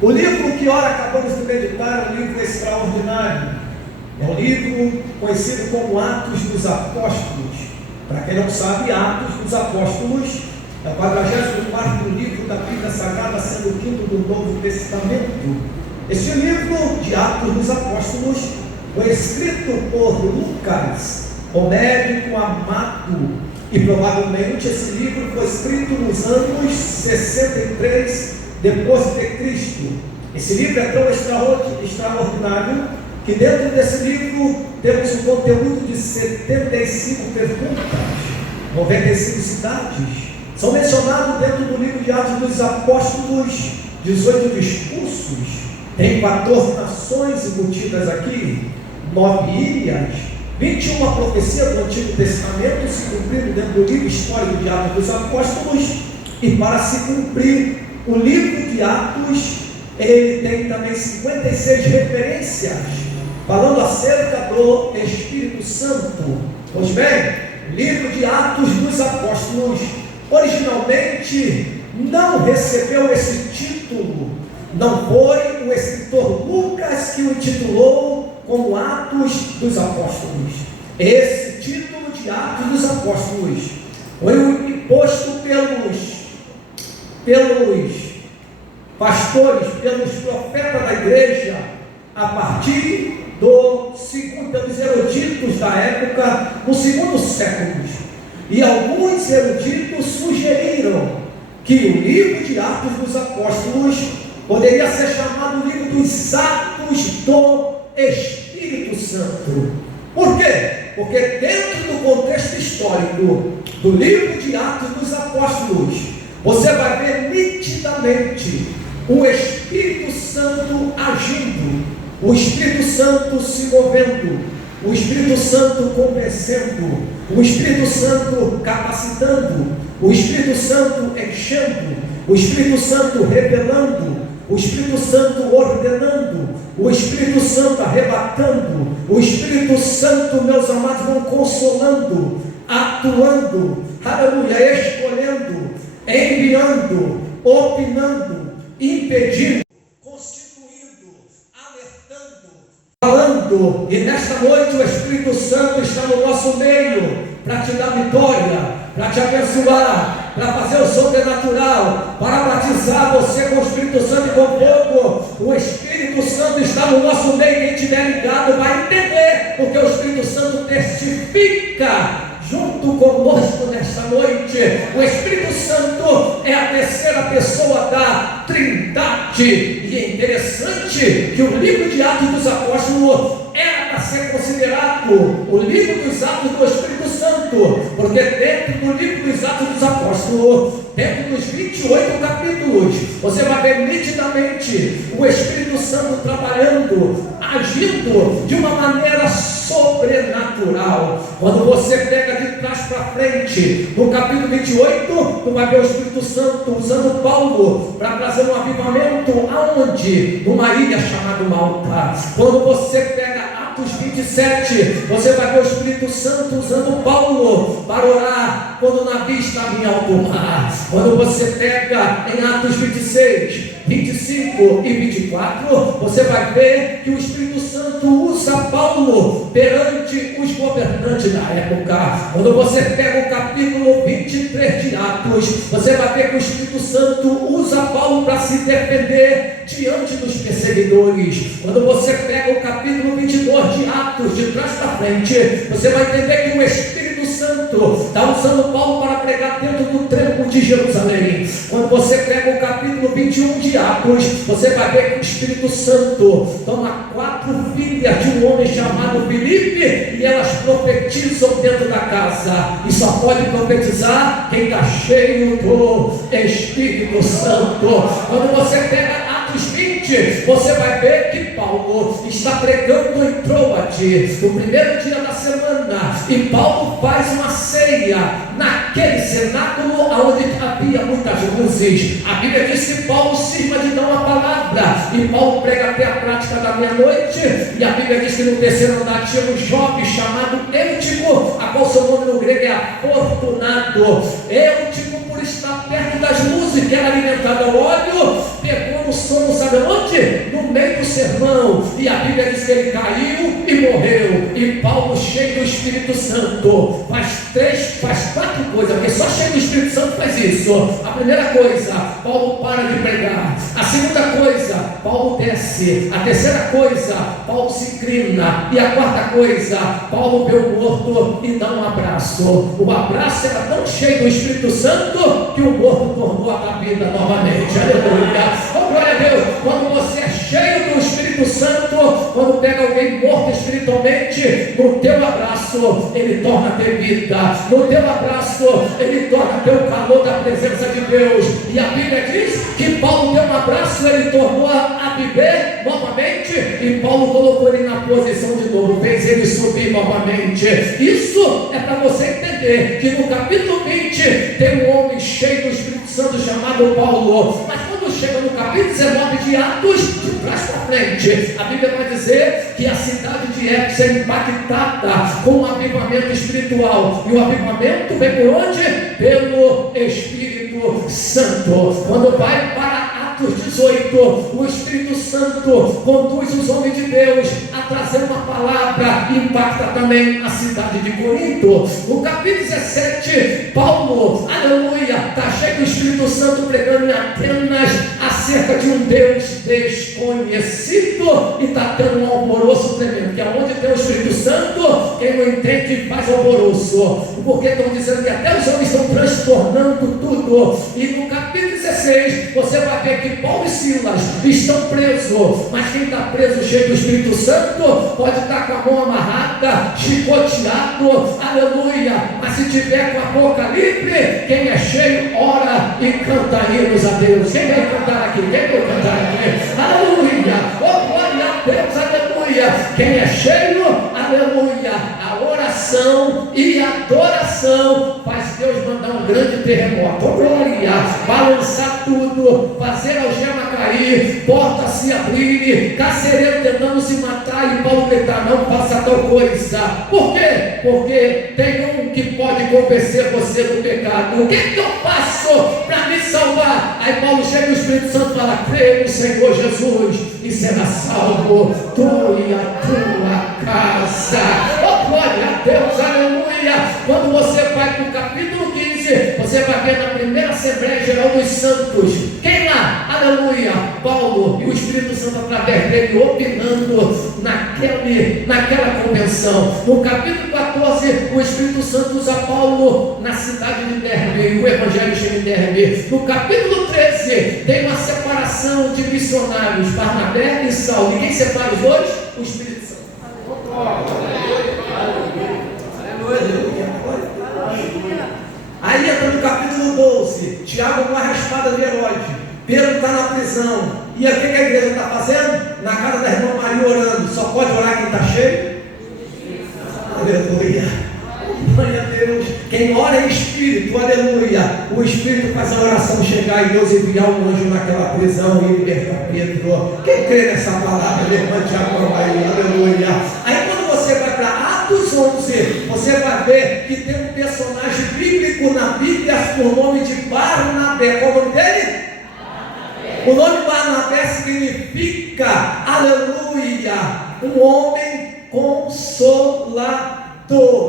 O livro que ora acabamos de meditar é um livro extraordinário. É um livro conhecido como Atos dos Apóstolos. Para quem não sabe, Atos dos Apóstolos é o 44º livro da Bíblia Sagrada, sendo o 5º do Novo Testamento. Este livro de Atos dos Apóstolos foi escrito por Lucas, o médico amado, e provavelmente esse livro foi escrito nos anos 63 depois de Cristo. Esse livro é tão extraordinário que dentro desse livro temos um conteúdo de 75 perguntas, 95 cidades. São mencionados dentro do livro de Atos dos Apóstolos 18 discursos. Tem 14 nações embutidas aqui, 9 ilhas, 21 profecias do Antigo Testamento se cumprindo dentro do livro histórico de Atos dos Apóstolos. E para se cumprir o livro de Atos, ele tem também 56 referências falando acerca do Espírito Santo. Pois bem, o livro de Atos dos Apóstolos originalmente não recebeu esse título. Não foi o escritor Lucas que o intitulou como Atos dos Apóstolos. Esse título de Atos dos Apóstolos foi imposto pelos pastores, pelos profetas da igreja, a partir pelos eruditos da época, no segundo século. E alguns eruditos sugeriram que o livro de Atos dos Apóstolos poderia ser chamado livro dos Atos do Espírito Santo. Por quê? Porque dentro do contexto histórico do livro de Atos dos Apóstolos, você vai ver nitidamente o Espírito Santo agindo, o Espírito Santo se movendo, o Espírito Santo convencendo, o Espírito Santo capacitando, o Espírito Santo enchendo, o Espírito Santo revelando, o Espírito Santo ordenando, o Espírito Santo arrebatando, o Espírito Santo, meus amados, vão consolando, atuando, aleluia, escolhendo, enviando, opinando, impedindo, constituindo, alertando, falando. E nesta noite o Espírito Santo está no nosso meio para te dar vitória, para te abençoar, para fazer o sobrenatural, para batizar você com o Espírito Santo e com fogo. O Espírito Santo está no nosso meio. Quem estiver ligado vai entender, porque o Espírito Santo testifica junto conosco nesta noite. O Espírito Santo é a terceira pessoa da Trindade. E é interessante que o livro de Atos dos Apóstolos era para ser considerado o livro dos Atos do Espírito Santo, porque dentro do livro dos Atos dos Apóstolos, dentro dos 28 capítulos, você vai ver nitidamente o Espírito Santo trabalhando, agindo de uma maneira sobrenatural. Quando você pega de trás para frente, no capítulo 28, tu vai ver o Espírito Santo usando Paulo para trazer um avivamento aonde? Numa ilha chamada Malta. Quando você pega Atos 27, você vai ver o Espírito Santo usando Paulo para orar quando o navio estava em alto mar. Quando você pega em Atos 26, 25 e 24, você vai ver que o Espírito Santo usa Paulo perante os governantes da época. Quando você pega o capítulo 23 de Atos, você vai ver que o Espírito Santo usa Paulo para se defender diante dos perseguidores. Quando você pega o capítulo 22 de Atos, de trás para frente, você vai entender que o Espírito Santo está usando Paulo para pregar dentro do templo de Jerusalém. Quando você pega o capítulo 21 de Atos, você vai ver que o Espírito Santo toma 4 filhas de um homem chamado Filipe e elas profetizam dentro da casa. E só pode profetizar quem está cheio do Espírito Santo. Quando você pega Atos 20, você vai ver que Paulo está pregando em Troade, no primeiro dia da semana, e Paulo faz uma ceia naquele cenáculo onde havia muitas luzes. A Bíblia diz que Paulo cisma de dar uma palavra, e Paulo prega até a prática da meia-noite. E a Bíblia diz que no terceiro andar tinha um jovem chamado Eutico, a qual seu nome no grego é afortunado. Eutico, por estar perto das luzes que era alimentada ao óleo, pegou no sono sabe onde? No meio do sermão. E a Bíblia diz que ele caiu e morreu. E Paulo, cheio do Espírito Santo, faz quatro coisas, porque só cheio do Espírito Santo faz isso. A primeira coisa, Paulo para de pregar. A segunda coisa, Paulo desce. A terceira coisa, Paulo se inclina. E a quarta coisa, Paulo vê o morto e dá um abraço. O abraço era tão cheio do Espírito Santo que o morto tornou a vida novamente. Aleluia. Oh, glória a Deus. Quando você é cheio do Espírito Santo, quando pega alguém morto espiritualmente, no teu abraço ele torna a ter vida. No teu abraço ele torna a ter o calor da presença de Deus. E a Bíblia diz que Paulo deu um abraço, ele tornou a viver novamente, e Paulo colocou ele na posição de novo, fez ele subir novamente. Isso é para você entender que no capítulo 20 tem um homem cheio do Espírito Santo chamado Paulo. Mas quando chega no capítulo 19 de Atos, de trás para frente, a Bíblia vai dizer que a cidade de Éfeso é impactada com um avivamento espiritual. E o avivamento vem por onde? Pelo Espírito Santo. Quando vai para Atos 18, o Espírito Santo conduz os homens de Deus a trazer uma palavra e impacta também a cidade de Corinto. No capítulo 17, Paulo, aleluia, está cheio do Espírito Santo pregando em Atenas acerca de um Deus desconhecido, e está tendo um alvoroço tremendo, que aonde tem o Espírito Santo, quem não entende faz alvoroço, porque estão dizendo que até os homens estão transtornando tudo. E no capítulo 16, você vai ver que Paulo e Silas estão presos, mas quem está preso cheio do Espírito Santo pode estar com a mão amarrada, chicoteado, aleluia, mas se tiver com a boca livre, quem é cheio ora e canta hinos a Deus. Quem vai cantar aqui? Quem vai cantar aqui? Aleluia, oh glória a Deus, aleluia. Quem é cheio, aleluia, a oração e a adoração faz Deus mandar um grande terremoto, oh glória, balançar tudo, fazer algema cair, portas se abrirem, carcereiro tentando se matar, e Paulo gritar: não faça tal coisa. Por quê? Porque tem um que pode convencer você do pecado. O que eu faço para me salvar? Aí Paulo chega e o Espírito Santo fala: crê no Senhor Jesus e será salvo tu e a tua casa. Oh glória a Deus, aleluia. Quando você vai para o capítulo 15, você vai ver na primeira Assembleia Geral dos Santos, quem lá? Aleluia, Paulo, e o Espírito Santo através dele opinando naquela convenção. No capítulo 14, o Espírito Santo usa Paulo na cidade de Derbe, o Evangelho chega em Derbe. No capítulo 13, tem uma separação de missionários, Barnabé e Saulo. E quem separa os dois? O Espírito Santo. Aí entra no capítulo 12, Tiago com a raspada de Herodes, Pedro está na prisão, e o que a igreja está fazendo? Na casa da irmã Maria orando. Só pode orar quem está cheio? Aleluia, glória a Deus. Quem ora em espírito, aleluia, o Espírito faz a oração chegar e Deus enviar um anjo naquela prisão e libertar Pedro. Quem crê nessa palavra, levante a mão aí, aleluia. Aí quando você vai para Atos 11, você vai ver que tem um personagem bíblico na Bíblia por nome de Barnabé. Qual o nome dele? O nome Barnabé significa, aleluia, um homem consolador,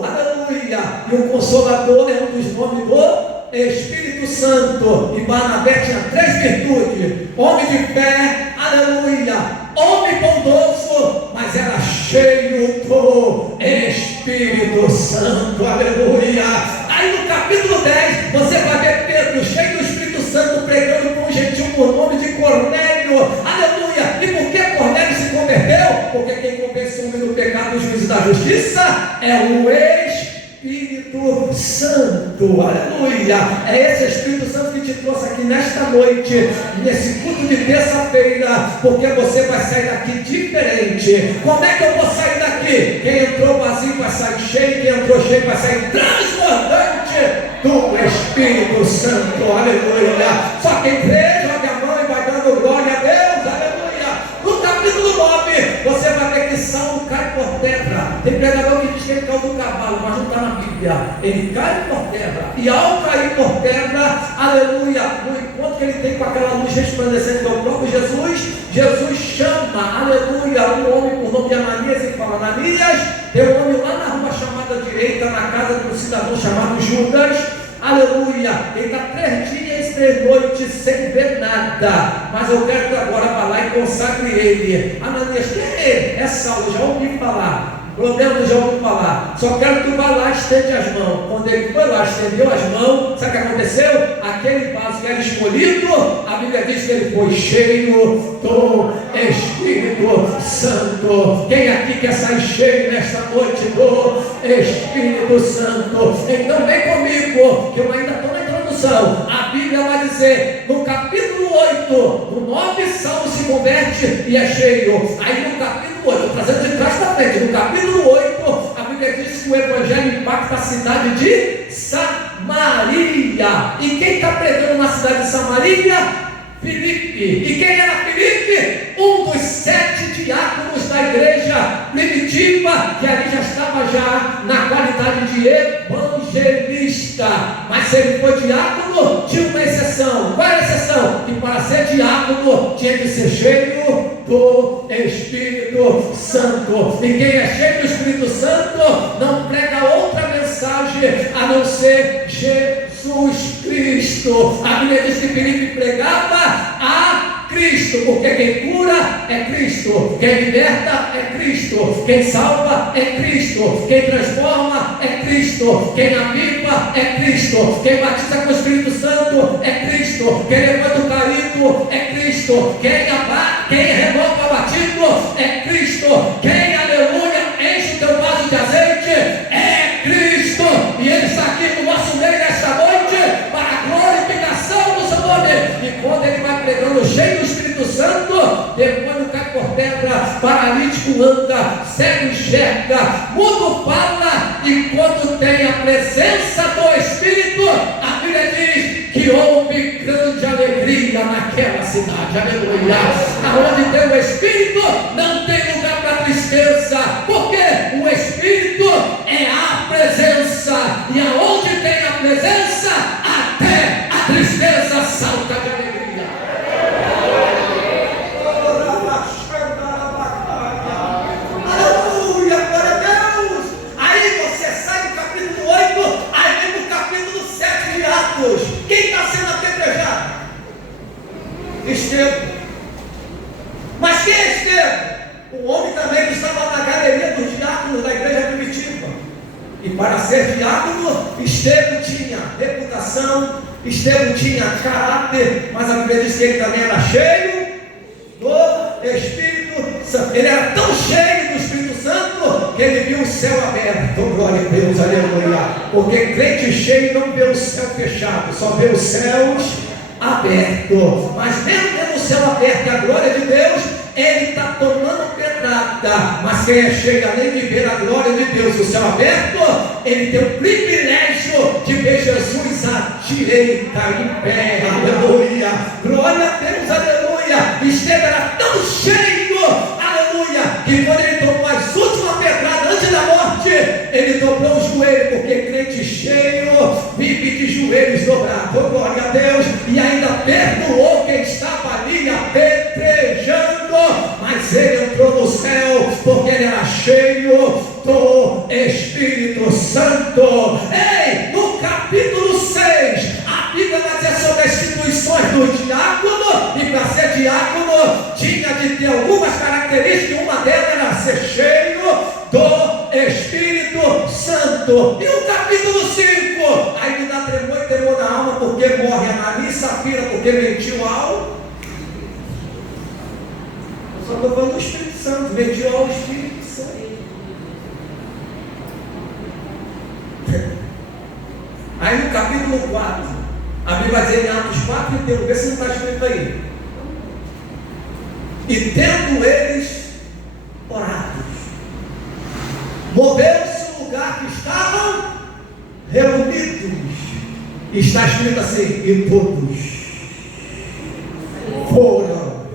aleluia. E o consolador é um dos nomes do Espírito Santo. E Barnabé tinha três virtudes: homem de fé, aleluia, homem bondoso, mas era cheio do Espírito Santo, aleluia. Aí no capítulo 10, você vai ver Pedro cheio do Espírito Santo pregando com um gentil por nome de Cornélio, aleluia. E por que Cornélio se converteu? Porque quem convence o homem do pecado, do juízo e da justiça é o Espírito Santo, aleluia. É esse Espírito Santo que te trouxe aqui nesta noite, nesse culto de terça-feira, porque você vai sair daqui diferente. Como é que eu vou sair daqui? Quem entrou vazio vai sair cheio, quem entrou cheio vai sair transbordante do Espírito Santo, aleluia. Só quem crê, joga a mão e vai dando glória a Deus, aleluia. No capítulo 9, você vai ver que Saulo cai por terra. Tem pregador que diz que ele caiu do cavalo, mas não está na Bíblia. Ele cai por terra, e ao cair por terra, aleluia, no encontro que ele tem com aquela luz resplandecente, que é o próprio Jesus. Jesus chama, aleluia, um homem por nome de Ananias e fala: Ananias, tem um homem lá na rua chamada direita, na casa de um cidadão chamado Judas, aleluia, ele está 3 dias, 3 noites sem ver nada, mas eu quero que agora vá lá e consagre ele. Ananias, quem é ele? É Saulo, já ouvi falar. Problema, já ouviu falar. Só quero que tu vá lá e estende as mãos. Quando ele foi lá, estendeu as mãos, sabe o que aconteceu? Aquele vaso que era escolhido, a Bíblia diz que ele foi cheio do Espírito Santo. Quem aqui quer sair cheio nesta noite do Espírito Santo? Então vem comigo, que eu ainda estou na introdução. A Bíblia vai dizer, no capítulo 8, no 9, Saulo se converte e é cheio. Aí no capítulo 8, trazendo de trás para frente, no capítulo 8, a Bíblia diz que o Evangelho impacta a cidade de Samaria. E quem está pregando na cidade de Samaria? Filipe. E quem era Filipe? Um dos 7 diáconos da igreja primitiva, que ali já estava já na qualidade de evangelista. Mas se ele foi diácono, tinha uma exceção. Qual é a exceção? Que para ser diácono tinha que ser cheio do Espírito Santo. E quem é cheio do Espírito Santo não prega outra mensagem a não ser Jesus Cristo. A Bíblia diz que Filipe pregava a Cristo, porque quem cura é Cristo, quem liberta é Cristo, quem salva é Cristo, quem transforma é Cristo, quem aviva é Cristo, quem batiza com o Espírito Santo é Cristo, quem levanta o caído é Cristo, quem renova o batido é Cristo, quem, aleluia, enche o teu vaso de azeite é Cristo. E Ele está aqui no nosso meio nesta noite para a glorificação do seu nome. E quando Ele vai pregando cheio do Espírito Santo, demônio cai por terra, paralítico anda, cego enxerga, mudo fala, e quando tem a presença do Espírito, a Bíblia diz que houve grande alegria naquela cidade. Aleluia. Aonde tem o Espírito não tem lugar para tristeza, porque o Espírito é a presença, e aonde tem a presença, até a tristeza salta de alegria. Aleluia, glória a Deus. Aí você sai do capítulo 8, aí vem no capítulo 7 de Atos. Quem está sendo apedrejado? Estevão. Mas quem é Estevão? O homem também que estava na galeria dos diáconos da igreja primitiva. E para ser diácono, Estevão tinha reputação, Estevão tinha caráter, mas a Bíblia diz que ele também era cheio do Espírito Santo. Ele era tão cheio do Espírito Santo que ele viu o céu aberto. Oh, glória a Deus, aleluia. Porque crente cheio não vê o céu fechado, só vê os céus abertos. Mas mesmo tendo o céu aberto e a glória de Deus, ele está tomando pedrada. Mas quem é cheio, além de ver a glória de Deus e o céu aberto, ele tem o privilégio de ver Jesus à direita, em pé. Aleluia. Glória a Deus, aleluia. Estevão era tão cheio, aleluia, que quando ele tomou as últimas pedradas antes da morte, ele dobrou os joelhos, porque crente cheio vive de joelhos dobrados. Oh, glória a Deus. E ainda perdoou quem estava ali apedrejando. Mas ele entrou no céu porque ele era cheio do Espírito Santo. Ei, no capítulo 6, a Bíblia vai dizer sobre as instituições do diácono. E para ser diácono tinha de ter algumas características. Uma delas era ser cheio do Espírito Santo. E o capítulo 5, aí me dá tremor e temor na alma, porque morre Ananias e Safira, porque mentiu ao... Só estou falando do Espírito Santo, mentiu ao Espírito Santo. Aí no capítulo 4, a Bíblia vai dizer em Atos 4, então, vê se não está escrito aí. E tendo eles orado, moveu-se o lugar que estavam reunidos. E está escrito assim: e todos foram,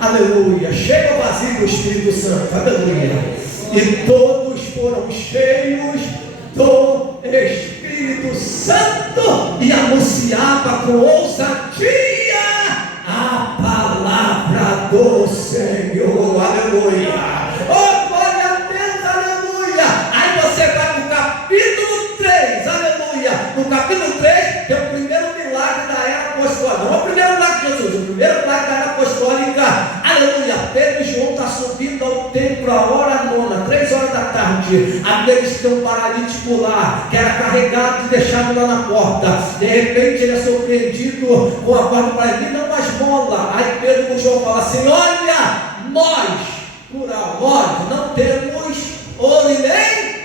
aleluia, cheio ou vazio do Espírito Santo, aleluia. E todos foram cheios do Espírito Santo e anunciava com ousadia a palavra do Senhor. Aleluia! Oh, glória a Deus, aleluia! Aí você vai no capítulo 3, aleluia! No capítulo 3 tem o primeiro milagre da era apostólica. Não é o primeiro milagre de Jesus, o primeiro milagre da era apostólica. Aleluia! Pedro e João estão subindo ao templo a hora nona, 3 horas da tarde. Aqueles que tem um paralítico lá, que era carregado e deixado lá na porta. De repente ele é surpreendido com a porta para ele, não mais mola. Aí Pedro e João falam assim: olha, nós, plural, nós não temos ouro e nem.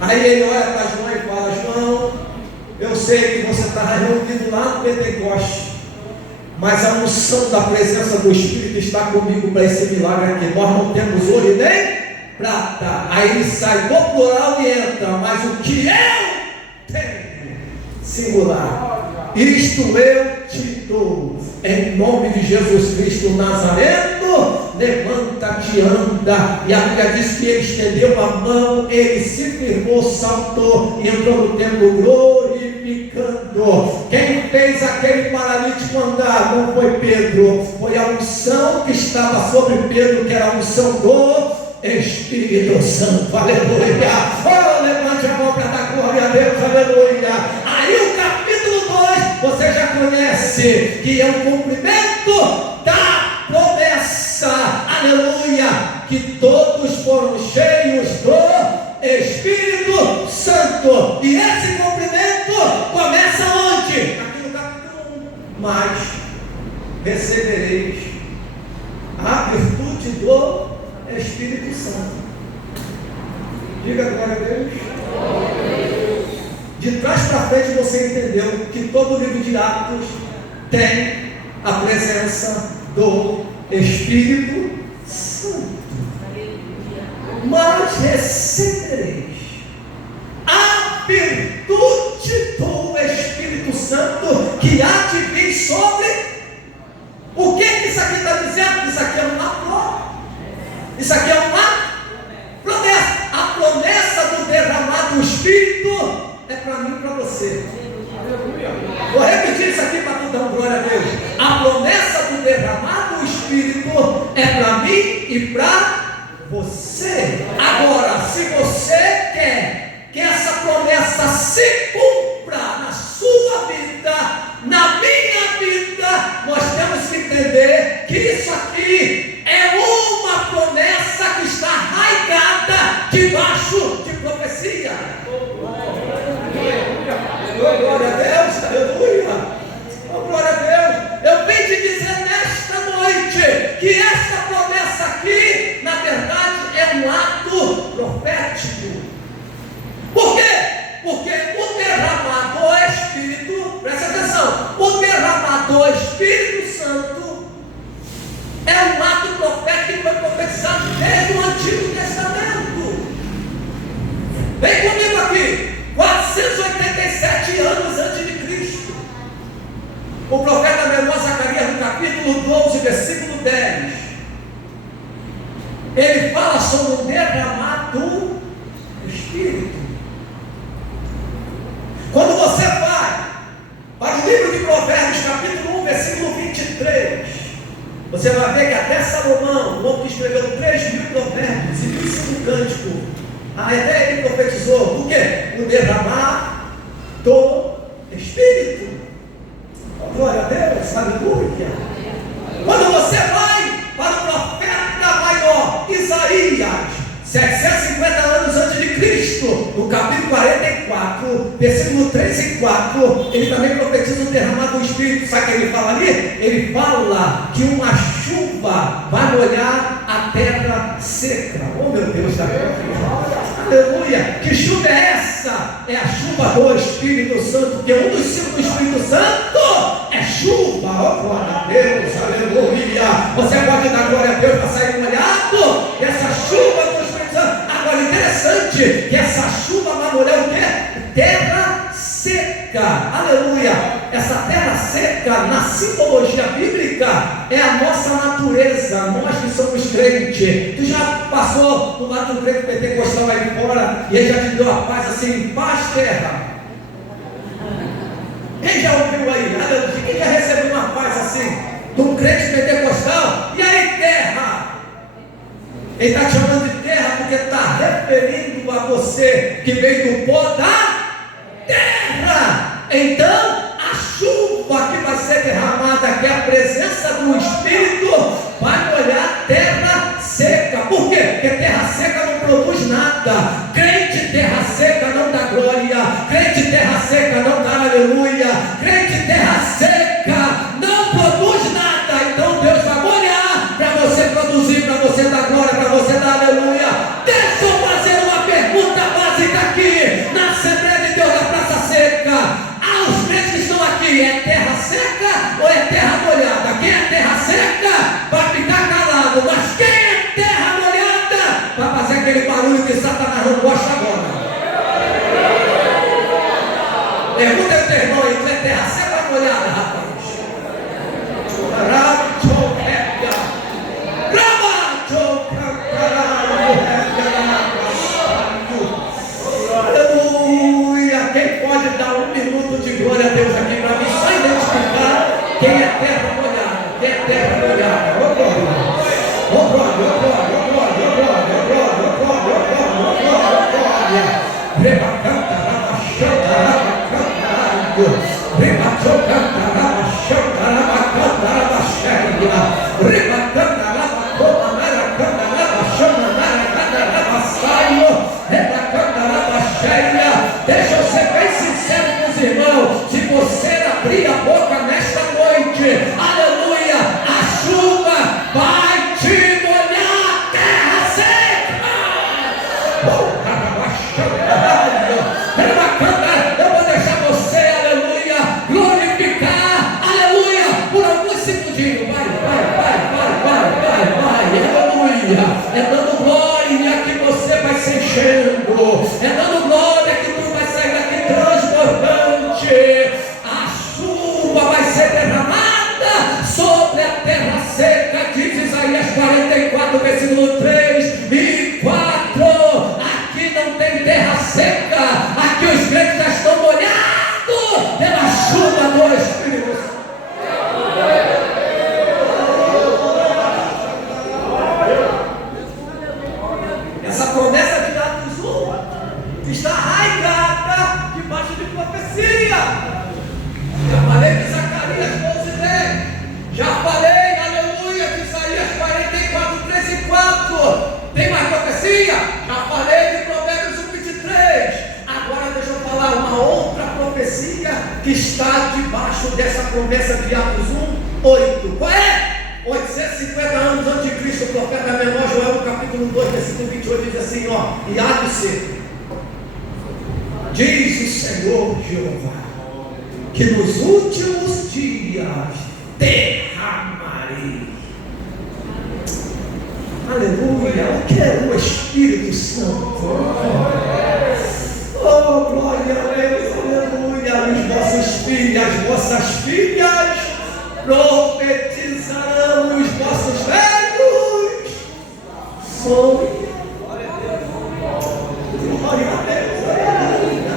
Aí ele olha para João e fala: João, eu sei que você está reunido lá no Pentecoste, mas a unção da presença do Espírito está comigo para esse milagre aqui. Nós não temos ouro e nem prata. Aí ele sai do plural e entra: mas o que eu tenho, singular, isto eu te dou, em nome de Jesus Cristo Nazareno, levanta-te, anda. E a Bíblia diz que ele estendeu a mão, ele se firmou, saltou e entrou no templo glorificando. Quem fez aquele paralítico andar não foi Pedro, foi a unção que estava sobre Pedro, que era a unção do Espírito Santo. Aleluia! Oh, levante a mão para dar glória a Deus. Aleluia! Aí o capítulo 2 você já conhece, que é o cumprimento da promessa. Aleluia! Que todos foram cheios do Espírito Santo. E esse cumprimento começa onde? Aqui no capítulo 1. Mas recebereis a virtude do Espírito Santo. Diga glória a Deus. De trás para frente você entendeu que todo o livro de Atos tem a presença do Espírito Santo. Mas recebereis a virtude do Espírito Santo que há de vir sobre. O que isso aqui está dizendo? Isso aqui é uma prova. Isso aqui é uma promessa. A promessa do derramado do Espírito é para mim e para você. Vou repetir isso aqui para tu dar glória a Deus. A promessa do derramado do Espírito é para mim e para você. Agora, se você quer que essa promessa se cumpra na sua vida, na minha vida, nós temos que entender que isso aqui é uma promessa que está arraigada debaixo de profecia. Glória a Deus, aleluia. Oh, glória a Deus. Eu vim te dizer nesta noite que esta promessa aqui, na verdade, é um ato profético. Por quê? Porque o derramado Espírito, presta atenção, o derramado Espírito Santo é um ato profético que foi profetizado desde o Antigo Testamento. Vem comigo aqui. 487 anos antes de Cristo, o profeta menor Zacarias, no capítulo 12, versículo 10, ele fala sobre o derramado Espírito. Quando você vai para o livro de Provérbios, capítulo 1, versículo 23, você vai ver que até Salomão, o homem que escreveu 3.000 provérbios e 1.005 cânticos, até ele profetizou o quê? O derramar do Espírito. Oh, glória a Deus, aleluia. Quando você vai para o profeta maior, Isaías, 750 anos antes de Cristo, no capítulo 44, versículo 3 e 4, ele também profetiza o derramar do Espírito. Sabe o que ele fala ali? Ele fala que uma chuva vai molhar a terra seca. Oh, meu Deus, da glória. Aleluia! Que chuva é essa? É a chuva do Espírito Santo, porque um dos símbolos do Espírito Santo é chuva. Oh, glória a Deus, aleluia! Você pode dar glória a Deus para sair molhado dessa chuva do Espírito Santo. Agora, interessante que essa chuva vai molhar o quê? Terra seca. Aleluia! Essa terra seca, na simbologia bíblica, é a nossa natureza, nós que somos crentes. Tu já passou do lado do crente pentecostal aí fora e ele já te deu a paz assim: paz, terra, Quem já ouviu aí? Aleluia. Quem já recebeu uma paz assim? De um crente pentecostal? E aí, terra? Ele está te chamando de terra porque está referindo a você que veio do pó da terra. Então, a chuva que vai ser derramada, que é a presença do Espírito, vai molhar a terra seca. Por quê? Porque terra seca não produz nada. Crente terra seca não dá glória. Crente terra seca não dá aleluia. Crente terra seca não produz nada. Então Deus vai molhar para você produzir, para você dar glória, para você dar aleluia. Deixa eu fazer uma pergunta básica aqui na Assembleia de Deus da Praça Seca. Os crentes que estão aqui, é terra seca ou é terra molhada? Quem é terra seca vai ficar calado, mas quem é terra molhada vai fazer aquele barulho que Satanás não gosta agora. Pergunta ao teu irmão aí, tu é terra seca ou molhada, rapaz? Aleluia! Quem pode dar um minuto de glória a Deus aqui para mim, só identificar quem é terra molhada? Quem é terra molhada? Ô glória! Ô glória! Ô glória! Ô glória! Ô glória! Ô glória! Ô glória! Ô glória! Ô glória! Rebacanta, rabachanta, rabacanta, rebachanta, rabachanta, rabacanta, rabachanta, rebacanta, rabacona, maracanta, rabachana, maracanta, rabassaio, rebacanta, rabacheia. Deixa eu ser bem sincero com os irmãos. Se você abrir a boca nesta noite, aleluia, a chuva vai te molhar a terra seca. Eu vou deixar você, aleluia, glorificar, aleluia, por alguns segundinhos. Vai, aleluia. É dando glória que você vai se enchendo. É dando glória que tu vai sair daqui transbordante. A chuva vai ser derramada sobre a terra seca, diz Isaías 44, versículo 3 e 4. Aqui não tem terra seca, aqui os crentes já estão molhados pela chuva do Espírito Santo. Essa promessa de Atos 1 está arraigada debaixo de profecia. Já falei de Zacarias 12:10. Já falei, aleluia, de Isaías 44, 3 e 4. Tem mais profecia? Já falei de Provérbios 1:23. Agora deixa eu falar uma outra profecia que está debaixo dessa promessa de Atos 1:8. Qual é? 850 anos antes de Cristo, o profeta menor Joel, no capítulo 2, versículo 28, diz assim, ó, e há de ser, diz o Senhor Jeová, que nos últimos dias derramarei. Aleluia, eu quero o Espírito Santo. Oh, glória a Deus, aleluia. Os vossos filhos, as vossas filhas profetizarão, os vossos velhos sonharão. Glória a Deus, aleluia.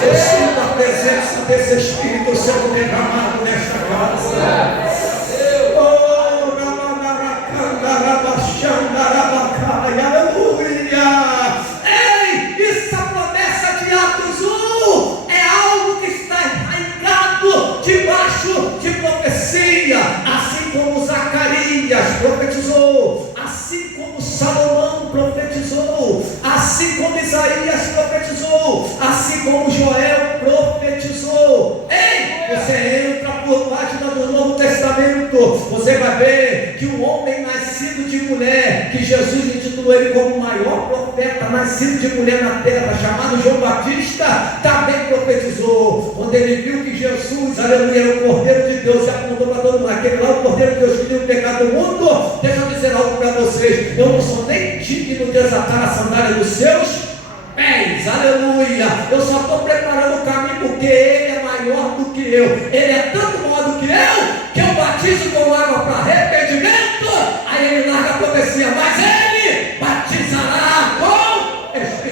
Eu sinto a presença desse Espírito sendo derramado nesta casa. Oh, aleluia. Ei, essa promessa de Atos 1 é algo que está enraizado debaixo de profecia, assim como Zacarias profetizou, assim como Salomão profetizou, assim como Isaías profetizou, assim como Joel profetizou. Ei, você entra por página do Novo Testamento, você vai ver que um homem nascido de mulher, que Jesus intitulou ele como o maior profeta nascido de mulher na terra, chamado João Batista, também profetizou. Quando ele viu que Jesus, aleluia, era o Cordeiro de Deus, e apontou para todo mundo, aquele lá, o Cordeiro de Deus que tira o pecado do mundo. Deixa eu dizer algo para vocês, eu não sou nem digno de desatar a sandália dos seus pés, aleluia. Eu só estou preparando o caminho porque ele é maior do que eu, ele é tanto maior do que eu batizo com água para arrependimento. Aí ele larga a profecia, mas ele batizará com Espírito.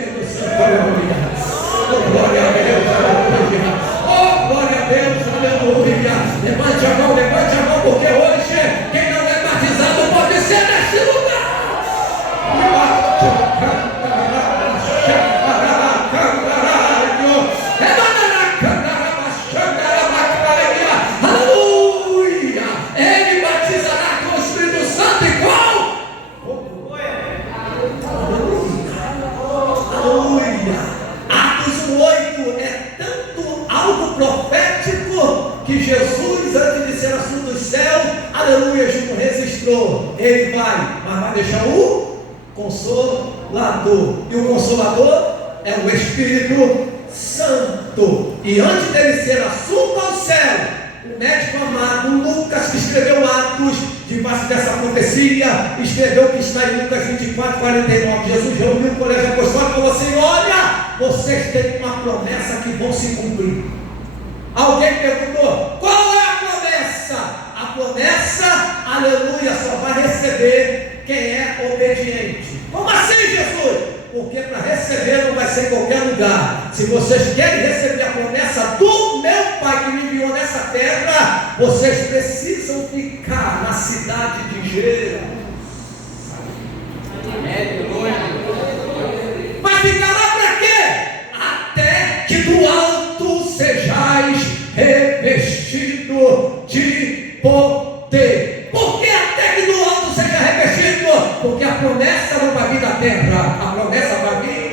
aleluia, Júnior registrou, ele vai, mas vai deixar o Consolador. E o Consolador é o Espírito Santo. E antes dele ser assunto ao céu, o médico amado Lucas, que escreveu Atos, debaixo dessa profecia, escreveu que está em Lucas 24, 49. Jesus reuniu o colégio apostólico e falou assim: olha, vocês têm uma promessa que vão se cumprir. Alguém perguntou: qual é a promessa? A promessa, aleluia, só vai receber quem é obediente. Como assim, Jesus? Porque para receber não vai ser em qualquer lugar. Se vocês querem receber a promessa do meu Pai que me enviou nessa terra, vocês precisam ficar na cidade de Jerusalém. Mas ficar lá para quê? Até que do alto sejais revestido de poder. Por que até que do alto seja revestido? Porque a promessa não vai vir da terra, a promessa vai vir.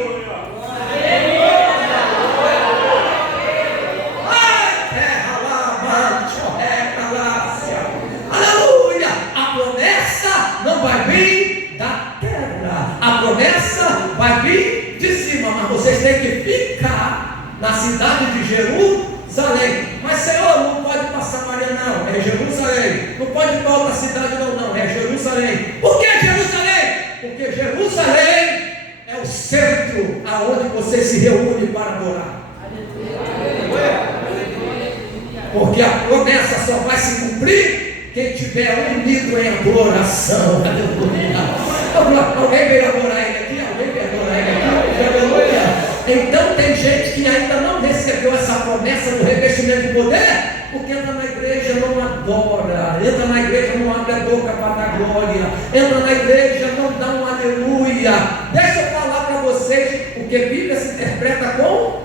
Aleluia! A promessa não vai vir da terra, a promessa vai vir de cima, mas vocês têm que ficar na cidade de Jerusalém. Mas Senhor, não pode passar Maria, não, é Jerusalém. Não pode ir para outra cidade, não, é Jerusalém. Por que Jerusalém? Porque Jerusalém é o centro aonde você se reúne para adorar. Porque a promessa só vai se cumprir quem tiver unido em adoração. Aleluia. Alguém veio adorar ele aqui? Alguém veio adorar ele aqui? Aleluia. Então tem gente que ainda não recebeu essa promessa do revestimento de poder, porque entra na igreja, não adora, entra na igreja, não abre a boca para dar glória, entra na igreja, não dá um aleluia. Deixa eu falar para vocês, porque Bíblia se interpreta com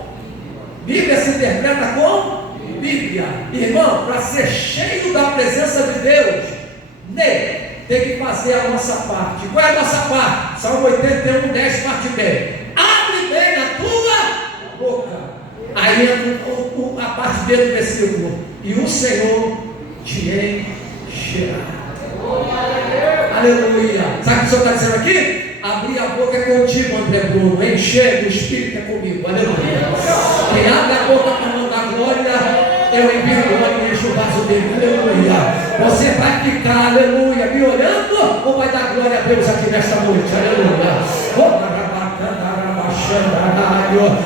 Bíblia. Irmão, para ser cheio da presença de Deus, tem que fazer a nossa parte. Qual é a nossa parte? Salmo 81, 10, parte B. Abre bem a tua boca. Aí entra a parte B do versículo. E o Senhor te encherá. Aleluia. Sabe o que o Senhor está dizendo aqui? Abrir a boca é contigo, André Bruno. Encher do Espírito é comigo. Aleluia. Quem abre a boca para mandar glória, eu envio glória e encho o vaso dele. Aleluia. Você vai ficar, aleluia, me olhando ou vai dar glória a Deus aqui nesta noite? Aleluia.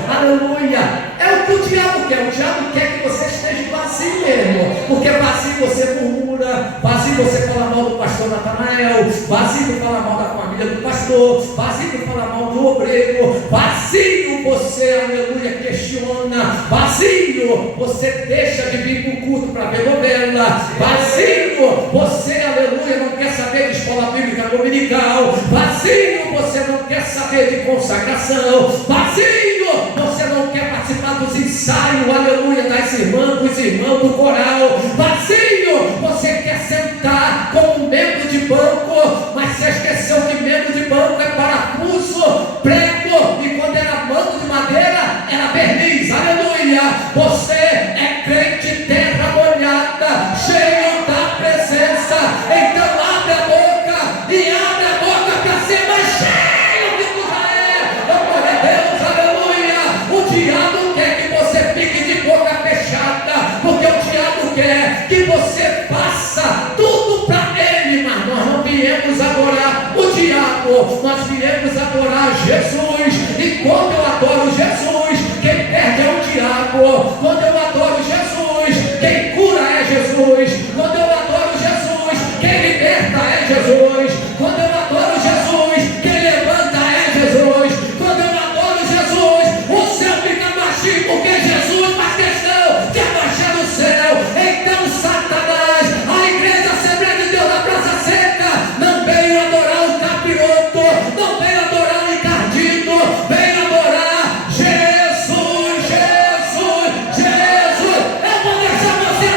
Aleluia. É o que o diabo quer. O diabo quer que você esteja vazio mesmo. Porque vazio você murmura, vazio você fala mal do pastor Natanael, vazio fala mal da família do pastor, vazio fala mal do obreiro, vazio você, aleluia, questiona, vazio você deixa de vir para o culto para ver novela, vazio você, aleluia, não quer saber de escola bíblica dominical, vazio você não quer saber de consagração, vazio você não quer participar dos ensaios, aleluia, das irmãs, dos irmãos do coral, vazio você quer sentar como um membro de banco, mas você esqueceu que membro de banco é parafuso, prego, e quando era banco de madeira era verniz. Aleluia. Você é crente terra molhada, cheio da presença. Então abre a boca e abre a boca para ser mais cheio que tu já é. Glória a Deus, aleluia. O diabo quer que você fique de boca fechada, porque o diabo quer que você faça tudo para ele, mas nós não viemos adorar o diabo, nós viemos adorar Jesus. E quando eu adoro Jesus, quem perde é o diabo. Quando eu adoro Jesus, quem cura é Jesus. Quando eu adoro Jesus, quem liberta é Jesus. Quando eu adoro Jesus, quem levanta é Jesus. Quando eu adoro Jesus, o céu fica baixinho, porque Jesus faz questão de abaixar o céu. Então Satanás, a igreja Assembleia de Deus da Praça Seca, não veio adorar o capiroto, não veio adorar o encardito, veio adorar Jesus, Jesus, Jesus. Eu vou deixar você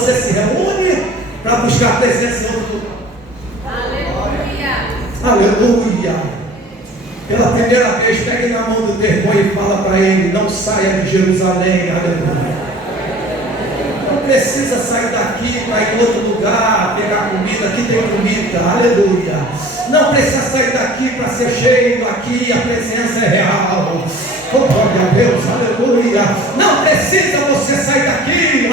você se reúne para buscar a presença em outro lugar. Aleluia. Pela primeira vez, pegue na mão do teu irmão e fala para ele: não saia de Jerusalém. Aleluia. Não precisa sair daqui para ir em outro lugar, pegar comida. Aqui tem comida. Aleluia. Não precisa sair daqui para ser cheio. Aqui a presença é real. Oh, glória a Deus. Aleluia. Não precisa você sair daqui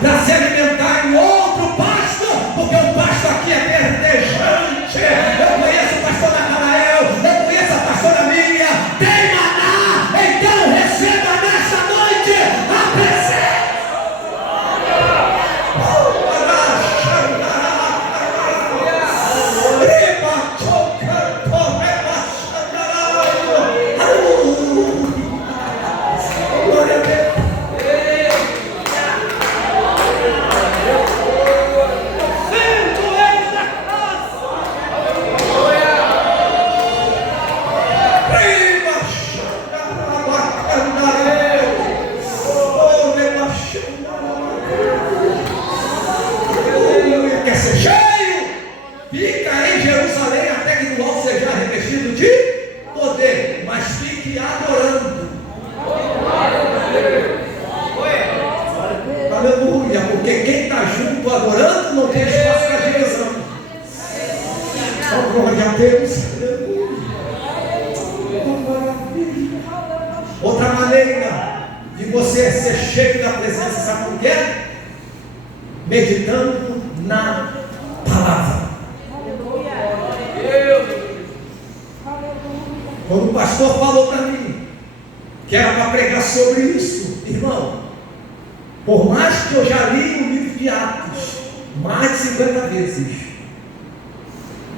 para se alimentar em outro pasto, porque o pasto aqui é verdejante. Eu conheço o pastor Natanael, eu conheço a pastora Miriam. Tem maná, então receba nessa noite a presença. Glória a Deus. Quer ser cheio? Fica em Jerusalém até que do alto seja revestido de poder, mas fique adorando. Aleluia, porque quem está junto adorando não tem espaço para divisão. Oh, glória a Deus. Outra maneira de você ser cheio da presença, sabe por quê? Meditando na palavra. Quando o pastor falou para mim que era para pregar sobre isso, irmão, por mais que eu já li o livro de Atos mais de 50 vezes,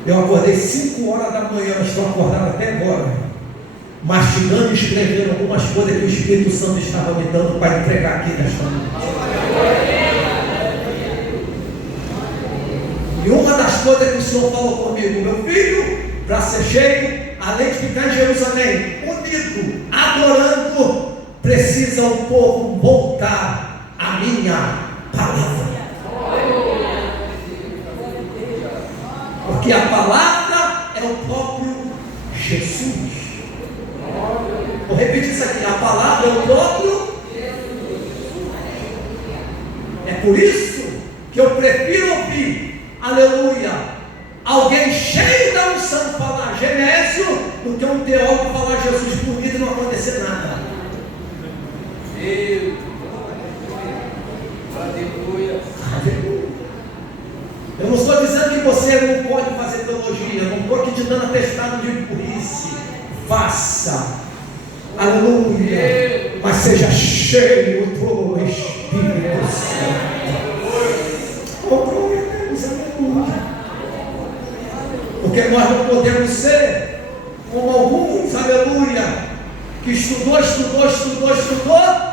eu acordei 5 horas da manhã, estou acordado até agora, mastigando e escrevendo algumas coisas que o Espírito Santo estava me dando para entregar aqui nesta noite. E uma das coisas que o Senhor falou comigo: meu filho, para ser cheio, além de ficar em Jerusalém, unido, adorando, precisa o povo voltar à minha palavra. Porque a palavra é o próprio Jesus. Vou repetir isso aqui: a palavra é o próprio Jesus. É por isso que eu prefiro ouvir, aleluia, alguém cheio da unção falar Genésio do que um teólogo falar Jesus bonito e não acontecer nada. Aleluia. Eu não estou dizendo que você não pode fazer teologia, não estou aqui te dando atestado de burrice. Faça, aleluia, mas seja cheio do Espírito Santo. Oh, glória a Deus, aleluia. Porque nós não podemos ser como alguns, aleluia, que estudou,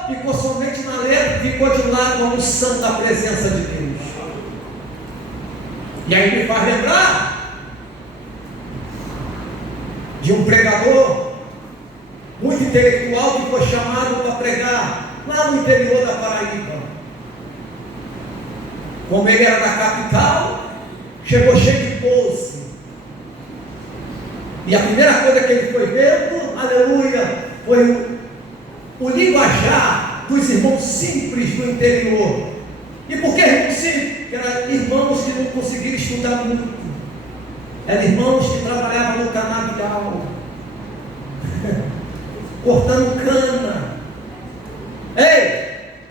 ficou somente na letra, ficou de lado a unção da presença de Deus. E aí me faz lembrar de um pregador muito intelectual que foi chamado para pregar lá no interior da Paraíba. Como ele era da capital, chegou cheio de pose. E a primeira coisa que ele foi vendo, aleluia, foi o linguajar dos irmãos simples do interior. E por que irmãos simples? Porque eram irmãos que não conseguiram estudar muito. Eram irmãos que trabalhavam no canavial, cortando cana. Ei,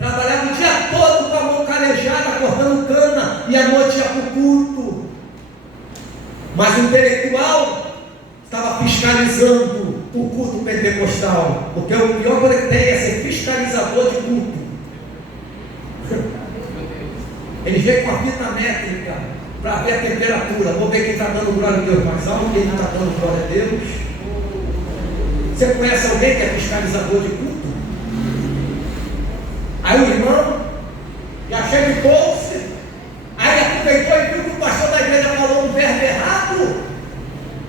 trabalhavam o dia todo com a mão calejada, cortando cana, e à noite ia para o culto. Mas o intelectual estava fiscalizando o culto pentecostal, porque o pior coisa que tem é ser fiscalizador de culto. Ele veio com a fita métrica para ver a temperatura. Vou ver quem está dando glória a Deus mais alto, quem não está dando glória a Deus. Você conhece alguém que é fiscalizador de culto? Aí o irmão já chega de bolsa, aí aproveitou e viu que o pastor da igreja falou um verbo errado.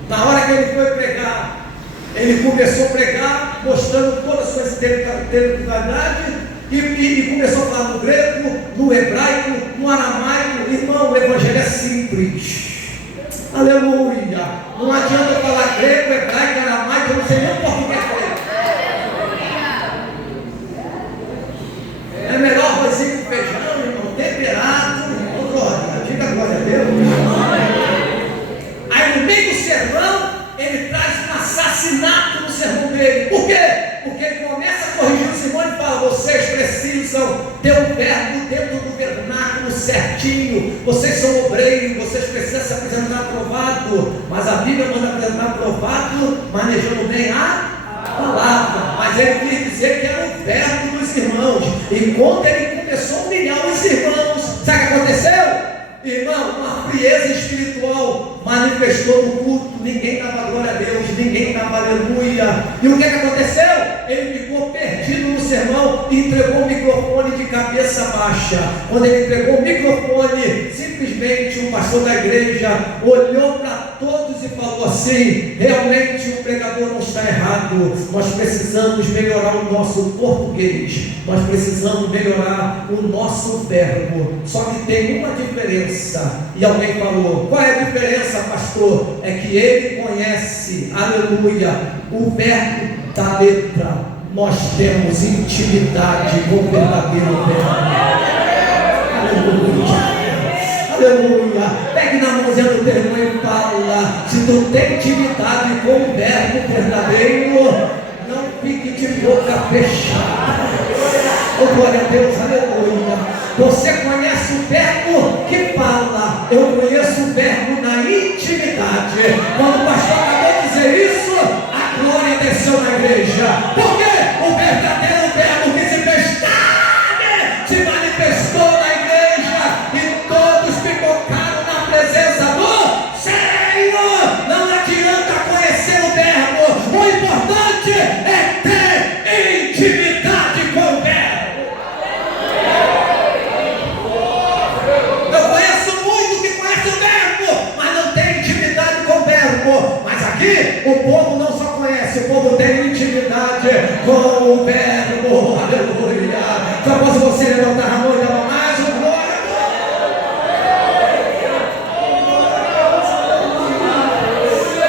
Na hora que ele foi pregar, ele começou a pregar, mostrando toda a sua espiritualidade. e começou a falar no grego, no hebraico, no aramaico. Irmão, o evangelho é simples. Aleluia. Não adianta eu falar grego, hebraico, aramaico, eu não sei nem o português. É melhor arrozinho com feijão, irmão, temperado, irmão, glória. Diga glória a Deus. Aí no meio do sermão, ele traz um assassinato no sermão dele. Por quê? Porque ele começa a corrigir o sermão e fala: vocês precisam ter um verbo dentro do vernáculo certinho. Vocês são obreiros, vocês precisam se apresentar aprovado. Mas a Bíblia manda apresentar aprovado, manejando bem a palavra. Mas ele quis dizer que era o verbo dos irmãos. E quando ele começou a humilhar os irmãos, sabe o que aconteceu? Irmão, uma frieza espiritual manifestou no culto. Ninguém dava glória a Deus, ninguém dava aleluia. E o que aconteceu? Ele ficou perdido no sermão e entregou o microfone de cabeça baixa. Quando ele entregou o microfone, simplesmente o pastor da igreja olhou para todos e falou assim: realmente o pregador não está errado. Nós precisamos melhorar o nosso português, nós precisamos melhorar o nosso verbo. Só que tem uma diferença. E alguém falou: qual é a diferença, pastor? É que ele conhece, aleluia, o verbo da letra. Nós temos intimidade com o verdadeiro verbo. Aleluia, aleluia. Pegue na mãozinha do teu irmão e fala: se tu tem intimidade com o verbo verdadeiro, não fique de boca fechada. Oh, glória a Deus, aleluia. Você conhece o verbo que fala. Eu conheço o verbo na intimidade. Quando o pastor acabou de dizer isso, a glória desceu na igreja. Por quê? O verdadeiro verbo que se manifestou na igreja. E todos pipocaram na presença do Senhor. Não adianta conhecer o verbo. O importante é ter intimidade com o verbo. Mas aqui o povo não só conhece, o povo tem intimidade com o verbo. Aleluia. Só posso você levantar a mão e dar mais um glória.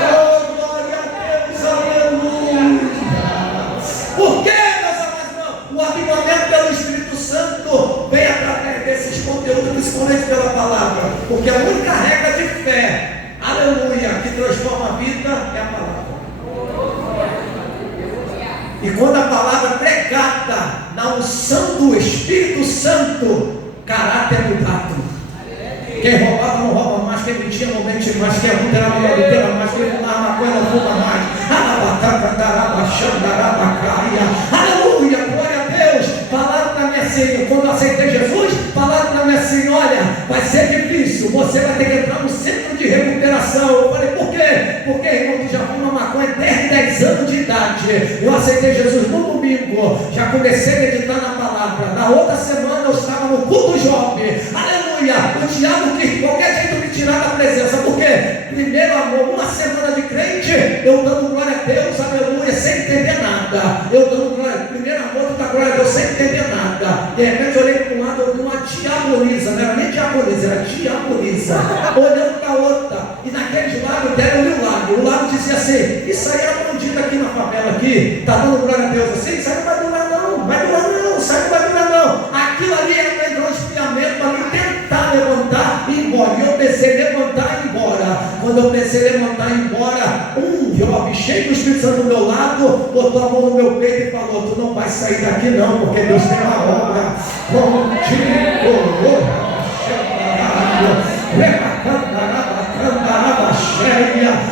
Oh, glória a Deus, aleluia. Por que, meus amados irmãos? O avivamento pelo Espírito Santo vem através desses conteúdos, principalmente pela palavra. Porque a única regra de fé, aleluia, que transforma a vida é a palavra. E quando a palavra pregada na unção do Espírito Santo, caráter é mudado. Quem roubava não rouba mais, quem mentia não mente mais, quem adulterava não adultera mais, quem fumava maconha não fuma mais. Aleluia, glória a Deus. Falaram para mim assim, quando eu aceitei Jesus, falaram para mim assim: olha, vai ser difícil, você vai ter que entrar no centro de recuperação. Eu falei: por quê? Porque, irmão, tu já fuma maconha desde 10 anos de idade. Eu aceitei Jesus no domingo, já comecei a meditar na palavra. Na outra semana eu estava no culto jovem. Aleluia. O diabo que qualquer jeito me tirar da presença. Por quê? Primeiro amor, uma semana de crente, eu dando glória a Deus, aleluia, sem entender nada. Eu dando glória, primeiro amor, tu dá glória a Deus sem entender nada. De repente eu olhei para um lado, eu vi uma diabolisa, não era nem diabolisa, era diabolisa, olhando para a outra. E naquele lado dela eu vi o lado. O lado dizia assim: isso aí é bandido aqui na favela, aqui, está dando glória a Deus assim, isso aí não vai durar não, vai durar não, isso aí não vai durar não. Aquilo ali era para entrar um espiamento, para me tentar levantar e ir embora. E eu pensei levantar e ir embora. Quando eu pensei levantar e ir embora, um jovem cheio do Espírito Santo do meu lado, botou a mão no meu peito e falou: tu não vai sair daqui não, porque Deus tem uma obra contigo.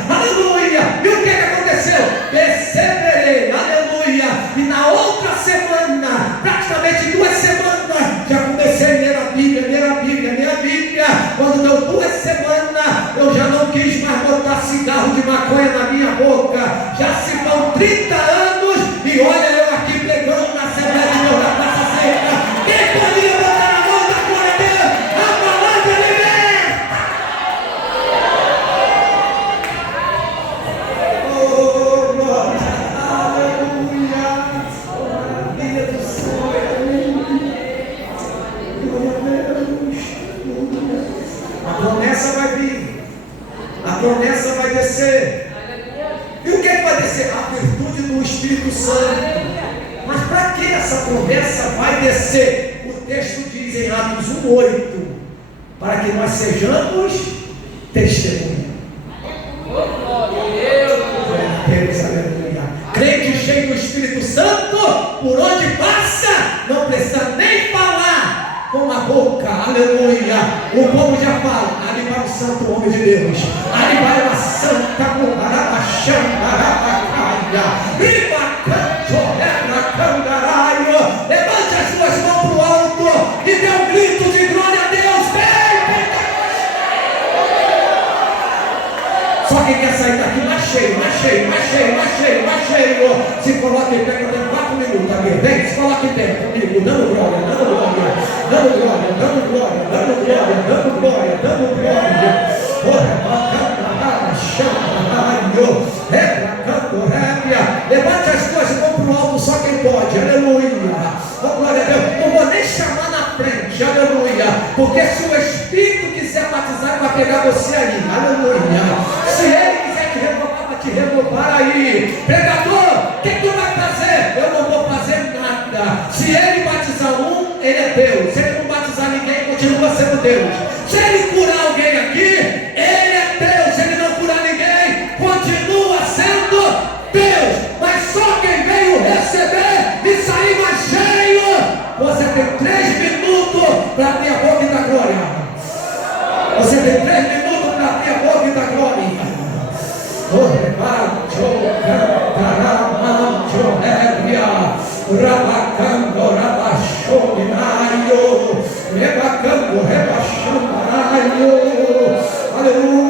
Aleluia. E o que aconteceu? Perseverei, aleluia. E na outra semana, praticamente 2 semanas, já comecei a ler a Bíblia. Quando deu 2 semanas, eu já não quis mais botar cigarro de maconha na minha boca. Já se vão 30 anos e olha eu aqui pregando na Assembleia de Deus da Praça Seca. Quem poderia botar a mão da glória a Deus? A palavra liberta. Oh, glória, aleluia. Maravilha do céu. vai descer? A virtude do Espírito Santo. Mas para que essa promessa vai descer? O texto diz em Atos 1:8, para que nós sejamos testemunhas. Deus, aleluia. Crente cheio do Espírito Santo, por onde passa, não precisa nem falar com a boca, aleluia. O povo já fala: ali vai o santo homem de Deus, ali vai a santa mulher, levante as suas mãos para o alto e dê um grito de glória a Deus. Só quem quer sair daqui mais cheio, mais cheio, mais cheio, mais cheio, mais cheio, se coloca em pé, que eu tenho 4 minutos aqui. Vem, se coloca em pé comigo, dando glória, dando glória, dando glória, dando glória, dando glória, dando glória, dando glória. Levante as tuas mãos para o alto, só quem pode, aleluia. Oh, glória a Deus. Não vou nem chamar na frente, aleluia, porque se o Espírito quiser batizar, vai pegar você ali, aleluia. Se ele quiser te renovar, vai te renovar aí. Pregador, o que tu vai fazer? Eu não vou fazer nada. Se ele batizar um, ele é Deus. Se ele não batizar ninguém, continua sendo Deus. Se ele curar alguém aqui, ele é Deus. Se ele não curar ninguém, continua sendo Deus. Mas só quem veio receber e sair mais cheio. Você tem 3 minutos para abrir a boca e dar glória. Você tem 3 minutos para abrir a boca e dar glória. Rabacando, rabachominaio, rebacando, rebachominaio, aleluia.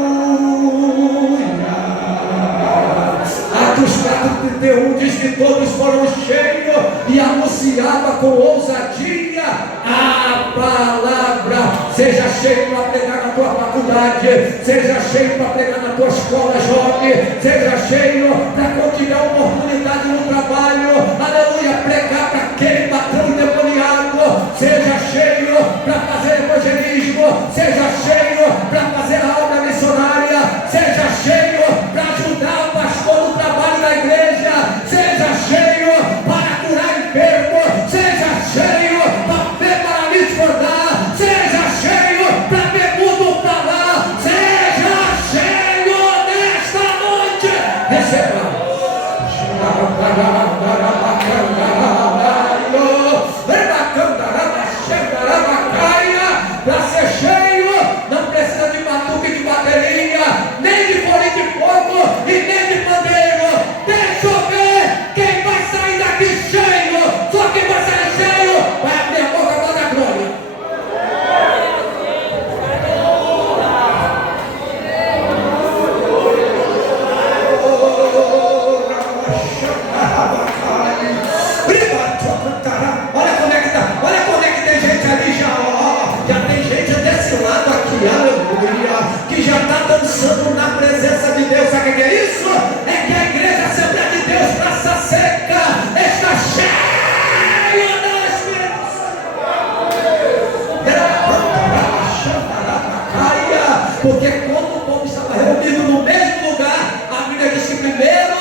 Atos 4:31 diz que todos foram cheios e anunciava com ousadia a palavra. Seja cheio para pregar na tua faculdade, seja cheio para pregar na tua escola, jovem, seja cheio para quando tiver oportunidade no trabalho, aleluia, pregar para aquele patrão endemoniado, seja cheio para fazer evangelismo, seja cheio para fazer a obra missionária, seja cheio para ajudar o pastor no trabalho da igreja, seja cheio para curar enfermo, seja cheio para ver paralítico andar, seja cheio para ver mundo falar, seja cheio nesta noite. Receba. Para ser cheio, não precisa de batuque de bateria, nem de fone de fogo e nem de pandeiro. Deixa eu ver quem vai sair daqui cheio. Só quem vai sair cheio vai abrir a boca para dar glória. Olha como é que tá, olha como é que tem gente ali já, já tem gente desse lado aqui, aleluia, que já está dançando na presença de Deus. Sabe o que é isso? É que a igreja Assembleia de Deus, Praça Seca, está cheia do Espírito Santo. Porque quando o povo estava reunido no mesmo lugar, a Bíblia diz que primeiro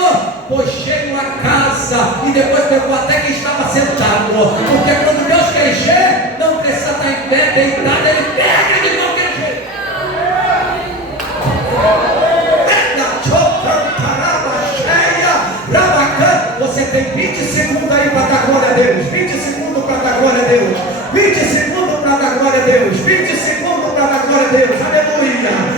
foi cheio a casa e depois pegou até quem estava sentado. Porque quando Deus quer encher, não precisa estar em pé, deitado, ele pega de qualquer jeito. Você tem 20 segundos aí para dar glória a Deus. 20 segundos para dar glória a Deus. 20 segundos para dar glória a Deus. 20 segundos para dar glória a Deus. Aleluia.